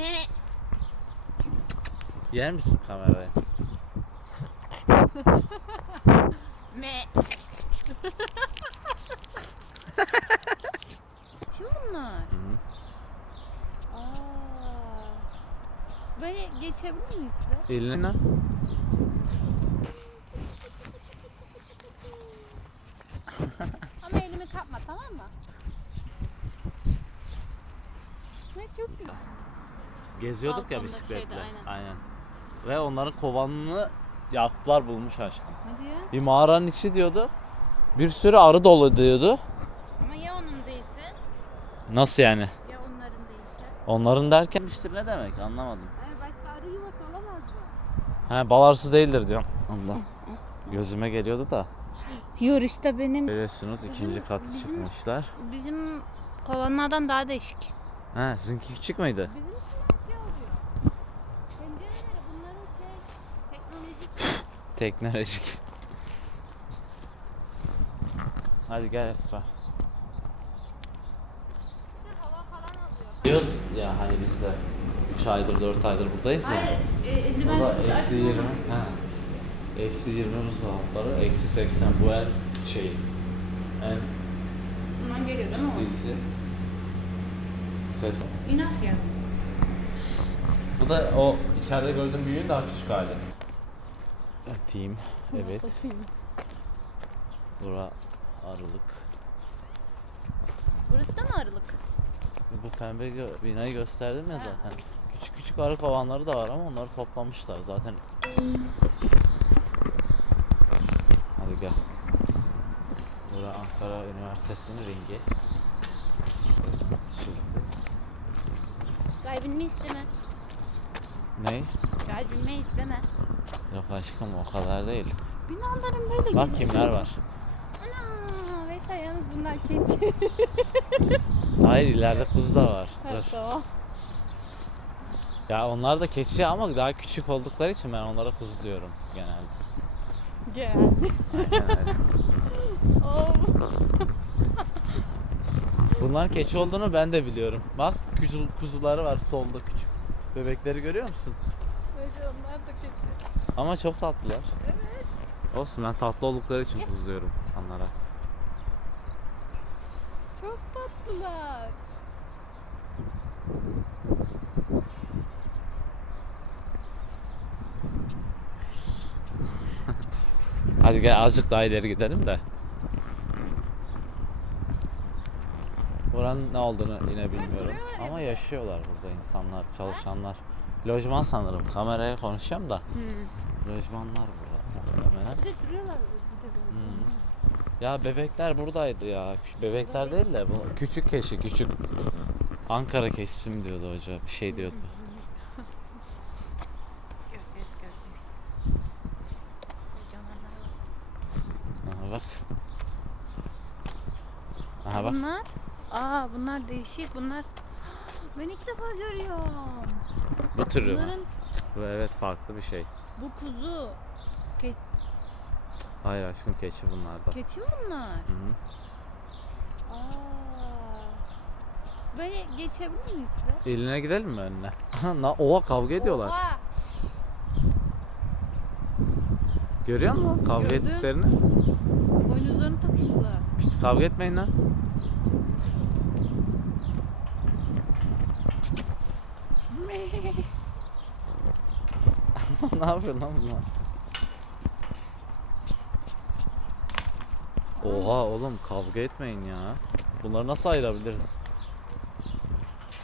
Me. Yer misin kamerayı? Me. Kim bunlar? Hı. Aa. Böyle geçebilir miyiz biraz? Eline. Ama elimi kapma tamam mı? Ne çok güzel. Geziyorduk ya Balkonda bisikletle. şeyde, aynen. Ve onların kovanını Yakuplar bulmuş aşkım. Hadi ya. Bir mağaranın içi diyordu. Bir sürü arı dolu diyordu. Ama ya onun değilse? Nasıl yani? Ya onların değilse? Onların derken işte ne demek anlamadım. Hayır başka arı yuvası olamaz mı? He bal arısı değildir diyorum. Allah. Gözüme geliyordu da. Yor işte benim Görüyorsunuz ikinci katı bizim- çıkmışlar. bizim kovanlardan daha değişik. He sizinki küçük müydü? Bizim şey oluyor. Pencereleri bunların şey teknolojik. Hadi gel Esra. Diyoruz ya hani biz de 3 aydır 4 aydır buradayız ya. e, O da eksi 20. He. Eksi 20 buzdolapları, eksi 80 bu en şey. En Bundan geliyor değil mi ciddisi. Ses. İnaf ya. Bu da o içeride gördüğüm büyüğün daha küçük hali. Atayım. Evet. Bura arılık. Burası da mı arılık? Bu pembe gö- binayı gösterdim ya zaten. Küçük küçük arı kovanları da var ama onları toplamışlar zaten. Hadi gel. Bura Ankara Üniversitesi'nin ringi. Çizdi? Kalbinme isteme. Ne? Kalbinme isteme. Yok aşkım o kadar değil. Binaların böyle Bak kimler var. Ana Veysel yalnız bunlar keçi. Hayır ileride kuzu da var. Dur. tamam. Ya onlar da keçi ama daha küçük oldukları için ben onlara kuzu diyorum genelde. Gel. Aynen öyle. Bunlar keçi olduğunu ben de biliyorum. Bak kuzu, kuzuları var solda küçük. Bebekleri görüyor musun? Böyle onlar da keçi. Ama çok tatlılar. Olsun ben tatlı oldukları için kuzu diyorum onlara. Çok tatlılar. Hadi gel azıcık daha ileri gidelim de. Buranın ne olduğunu yine bilmiyorum. Ama yaşıyorlar burada insanlar, çalışanlar. Lojman sanırım. Kameraya konuşuyorum da. Hmm. Lojmanlar burada muhtemelen. Bir de duruyorlar. Hmm. Ya bebekler buradaydı ya. Bebekler değil de bu küçük keçi küçük. Ankara keçisi mi diyordu hoca? Bir şey diyordu. Aha bak. Aha bak. Bunlar? Aa bunlar değişik bunlar. Ben ilk defa görüyorum. Bu türü mü? Bunların Bu evet farklı bir şey. bu kuzu. Ke Hayır aşkım keçi bunlarda. keçi mi bunlar? Hı hı. Aa. Böyle geçebilir miyiz biraz? Eline gidelim mi önüne? Na, oha kavga ediyorlar. Oha! Görüyor musun kavga Gördüm. ettiklerini? Boynuzlarını takıştılar. Hiç kavga etmeyin lan. ne yapıyor lan bunlar? Oha oğlum kavga etmeyin ya. Bunları nasıl ayırabiliriz?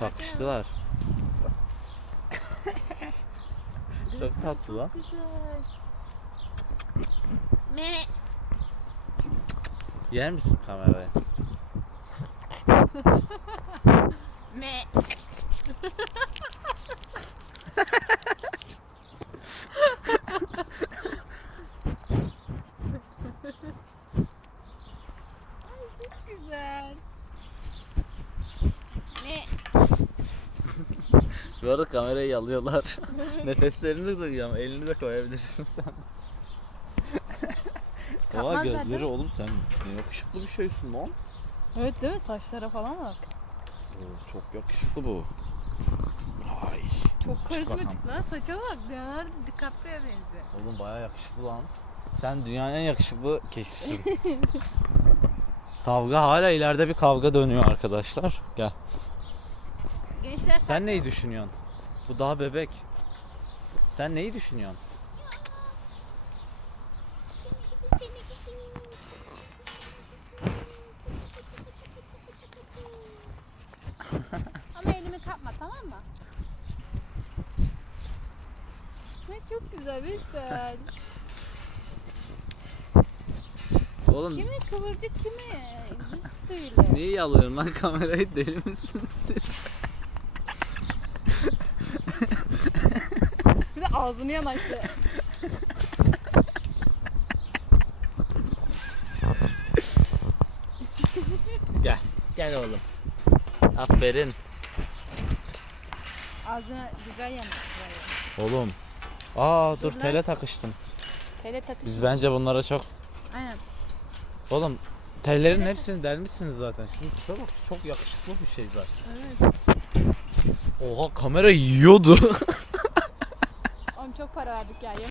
Takıştılar. Çok tatlı lan. Me. Yer misin kamerayı? Me. Ay çok güzel. Me. Bu arada kamerayı yalıyorlar. Nefeslerini duyuyorum. Elini de koyabilirsin sen. Oha Kapmazlar gözleri mi? oğlum sen ne yakışıklı bir şeysin lan. Evet değil mi? Saçlara falan bak. Oo, çok yakışıklı bu. Çok karizmatik lan saça bak. Leonardo DiCaprio'ya benziyor. Oğlum baya yakışıklı lan. Sen dünyanın en yakışıklı keşisin. kavga hala ileride bir kavga dönüyor arkadaşlar. Gel. Gençler Sen neyi düşünüyorsun? Bu daha bebek. Sen neyi düşünüyorsun? Ama elimi kapma tamam mı? Ne çok güzel lütfen. Oğlum kimi kıvırcık kimi? Zıttıyla. niye yalıyorsun lan kamerayı deli misiniz siz? Bir de ağzını yanaştı. Gel. Gel oğlum. Aferin. Ağzına güzel yanaştı. Oğlum. Aa dur Dur tele takıştım. Tele takış. Biz bence bunlara çok... Aynen. Oğlum tellerin hepsini delmişsiniz zaten. Şunu tipe bak çok yakışıklı bir şey zaten. Evet. Oha kamera yiyordu. Oğlum çok para verdik ya.